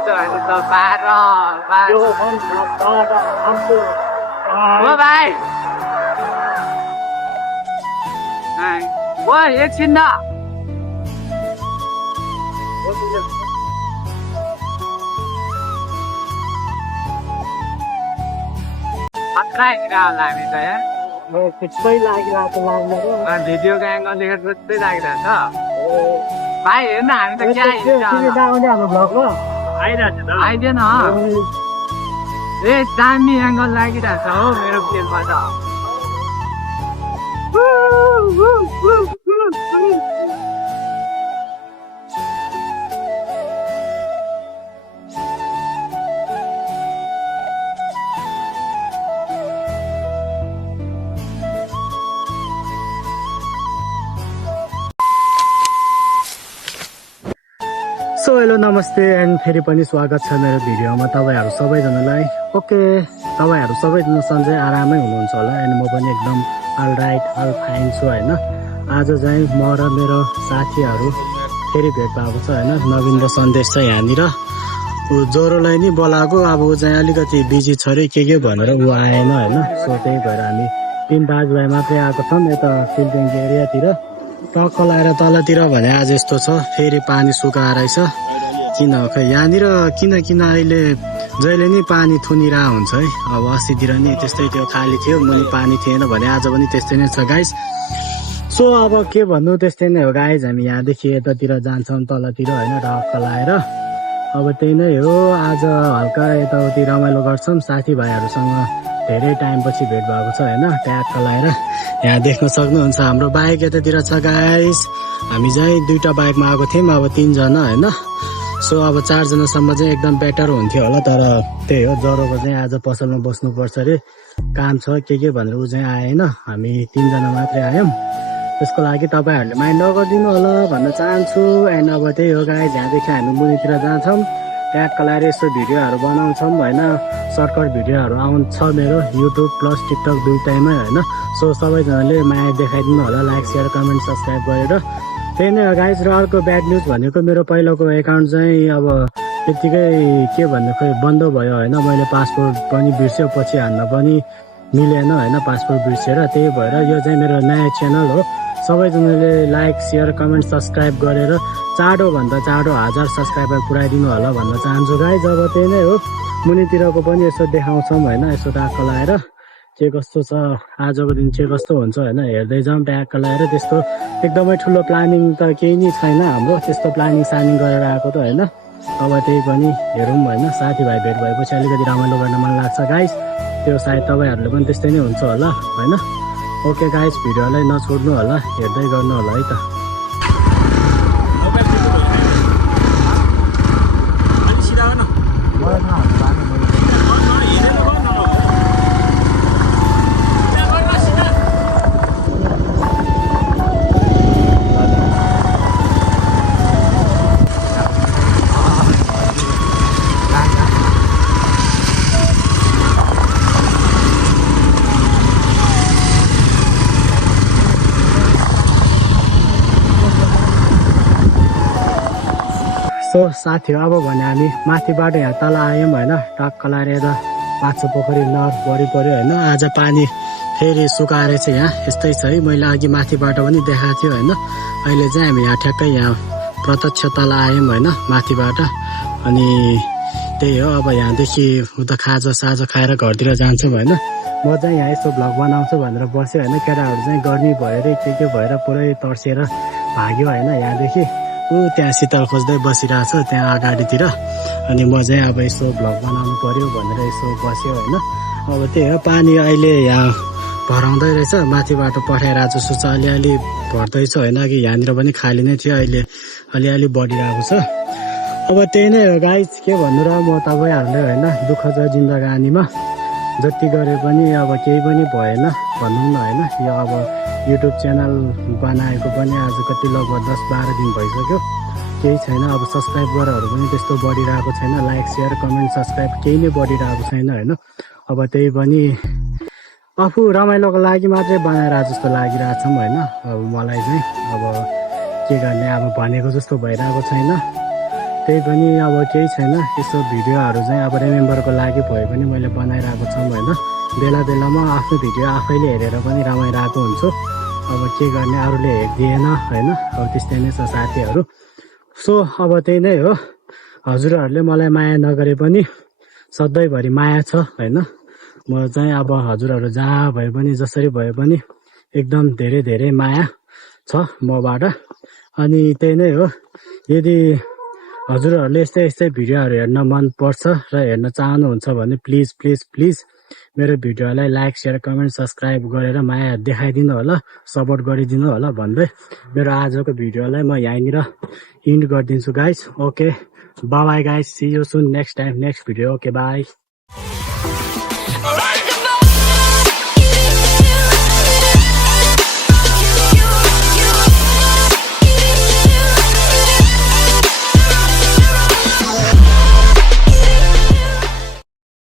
तो बारह यो हमको वो भाई वो एकछिन न खतरा हिँडिरहला हामी त यहाँ त्यस्तै लागिरहेको लाग्दैन भिडियोको एङ्गल देखेर जस्तै लागिरहेछ भाइ हेर्न हामी त क्या आउने हाम्रो भ्लगमा आइरहेछ त आइदिएन ए दामी एङ्गल लागिरहेछ हो मेरो फिल्ममा त सो हेलो नमस्ते एन्ड फेरि पनि स्वागत छ मेरो भिडियोमा तपाईँहरू सबैजनालाई ओके तपाईँहरू सबैजना सन्चै आरामै हुनुहुन्छ होला एन्ड म पनि एकदम अल राइट अल फाइन छु होइन आज चाहिँ म र मेरो साथीहरू फेरि भेट भएको छ होइन नवीन र सन्देश छ यहाँनिर ऊ ज्वरोलाई नि बोलाएको अब ऊ चाहिँ अलिकति बिजी छ अरे के भनेर ऊ आएन होइन सो त्यही भएर हामी 3 दाजुभाइ मात्रै आएको छौँ यता सिलगढी एरियातिर टक्क लाएर तलतिर भने आज यस्तो छ फेरि पानी सुकाएर रहेछ किन खै यहाँनिर किन अहिले जहिले नि पानी थुनिरा हुन्छ है अब अस्तितिर नि त्यस्तै त्यो खाली थियो मुनि पानी थिएन भने आज पनि त्यस्तै नै छ गाइस सो अब के भन्नु त्यस्तै नै हो गाइस हामी यहाँदेखि यतातिर जान्छौँ तलतिर होइन टक्क लाएर अब त्यही नै हो आज हल्का यताउति रमाइलो गर्छौँ साथीभाइहरूसँग धेरै टाइमपछि भेट भएको छ होइन ट्याक्क लाएर यहाँ देख्न सक्नुहुन्छ हाम्रो बाइक यतातिर छ गाइस हामी चाहिँ 2टा बाइकमा आएको थियौँ अब 3 जना होइन सो अब 4 जनासम्म चाहिँ एकदम बेटर हुन्थ्यो होला तर त्यही हो ज्वरोको चाहिँ आज पसलमा बस्नुपर्छ अरे काम छ के भनेर ऊ चाहिँ आएन हामी 3 जना मात्रै आयौँ त्यसको लागि तपाईँहरूले माइन्ड नगरिदिनु होला भन्न चाहन्छु एन्ड अब त्यही हो गाइस यहाँदेखि हामी मुनितिर जान्छौँ ट्याक्क लाएर यसो भिडियोहरू बनाउँछौँ होइन सर्टकट भिडियोहरू आउँछ मेरो युट्युब प्लस टिकटक दुइटैमै होइन सो सबैजनाले माया देखाइदिनु होला लाइक सेयर कमेन्ट सब्सक्राइब गरेर त्यही नै हो गाइस र अर्को ब्याड न्युज भनेको मेरो पहिलाको एकाउन्ट चाहिँ अब त्यत्तिकै के भन्नु खोइ बन्द भयो होइन मैले पासपोर्ट पनि बिर्स्यो पछि हान्न पनि मिलेन होइन पासपोर्ट बिर्सेर त्यही भएर यो चाहिँ मेरो नयाँ च्यानल हो सबैजनाले लाइक सेयर कमेन्ट सब्सक्राइब गरेर चाँडोभन्दा चाँडो 1000 सब्सक्राइबर पुऱ्याइदिनु होला भन्न चाहन्छु गाइस अब त्यही नै हो मुनितिरको पनि यसो देखाउँछौँ होइन यसो ट्याक्क लाएर के कस्तो छ आजको दिन चाहिँ कस्तो हुन्छ होइन हेर्दै जाउँ ट्याक्क लाएर त्यस्तो एकदमै ठुलो प्लानिङ त केही नै छैन हाम्रो त्यस्तो प्लानिङ सानिङ गरेर आएको त होइन अब त्यही पनि हेरौँ होइन साथीभाइ भेट भएपछि अलिकति रमाइलो गर्न मन लाग्छ गाइस त्यो सायद तपाईँहरूले पनि त्यस्तै नै हुन्छ होला होइन ओके गाइस भिडियोलाई नछोड्नु होला हेर्दै गर्नु होला है त सो साथी अब भने हामी माथिबाट यहाँ तल आयौँ होइन टक्क लाएर यता पाँचो पोखरी नर वरिपरि होइन आज पानी फेरि सुकाएर चाहिँ यहाँ यस्तै छ है मैले अघि माथिबाट पनि देखाएको थियो होइन अहिले चाहिँ हामी यहाँ ठ्याक्कै यहाँ प्रत्यक्ष तल आयौँ होइन माथिबाट अनि त्यही हो अब यहाँदेखि उता खाजा साजा खाएर घरतिर जान्छौँ होइन म चाहिँ यहाँ यसो भ्लग बनाउँछु भनेर बस्यो होइन केटाहरू चाहिँ गर्मी भएर के भएर पुरै तर्सेर भाग्यो होइन यहाँदेखि ऊ त्यहाँ शीतल खोज्दै बसिरहेको छ त्यहाँ अगाडितिर अनि म चाहिँ अब यसो भ्लग बनाउनु पर्यो भनेर यसो बस्यो होइन अब त्यही हो पानी अहिले यहाँ भराउँदै रहेछ माथिबाट पठाइरहेको जस्तो छ अलिअलि भर्दैछ होइन कि यहाँनिर पनि खाली नै थियो अहिले अलिअलि बढिरहेको छ अब त्यही नै हो गाइस के भन्नु र म तपाईँहरूले होइन दुःख छ जिन्दगानीमा जति गरे पनि अब केही पनि भएन भनौँ न होइन यो अब युट्युब च्यानल बनाएको पनि आज कति लगभग 10-12 दिन भइसक्यो केही छैन अब सब्सक्राइबरहरू पनि त्यस्तो बढिरहेको छैन लाइक सेयर कमेन्ट सब्सक्राइब केही नै बढिरहेको छैन होइन अब त्यही पनि आफू रमाइलोको लागि मात्रै बनाएर जस्तो लागिरहेको छौँ होइन अब मलाई चाहिँ अब के गर्ने अब भनेको जस्तो भइरहेको छैन त्यही पनि अब केही छैन, यसो भिडियोहरू चाहिँ अब रिमेम्बरको लागि भए पनि मैले बनाइरहेको छु होइन। बेला बेलामा आफ्नो भिडियो आफैले हेरेर पनि रमाइरहेको हुन्छु। अब के गर्ने, अरूले हेरिदिएन होइन, अब त्यस्तै नै छ साथीहरू। सो अब त्यही नै हो, हजुरहरूले मलाई माया नगरे पनि सधैँभरि माया छ होइन। म चाहिँ अब हजुरहरू जहाँ भए पनि जसरी भए पनि एकदम धेरै धेरै माया छ मबाट। अनि त्यही नै हो, यदि हजुरहरूले यस्तै यस्तै भिडियोहरू हेर्न मन पर्छ र हेर्न चाहनुहुन्छ भने प्लिज प्लिज प्लिज मेरो भिडियोलाई लाइक सेयर कमेन्ट सब्सक्राइब गरेर माया देखाइदिनु होला, सपोर्ट गरिदिनु होला भन्दै मेरो आजको भिडियोलाई म यहीँनिर इन्ड गरिदिन्छु guys. Okay bye bye guys, see you soon next time next video. Okay by.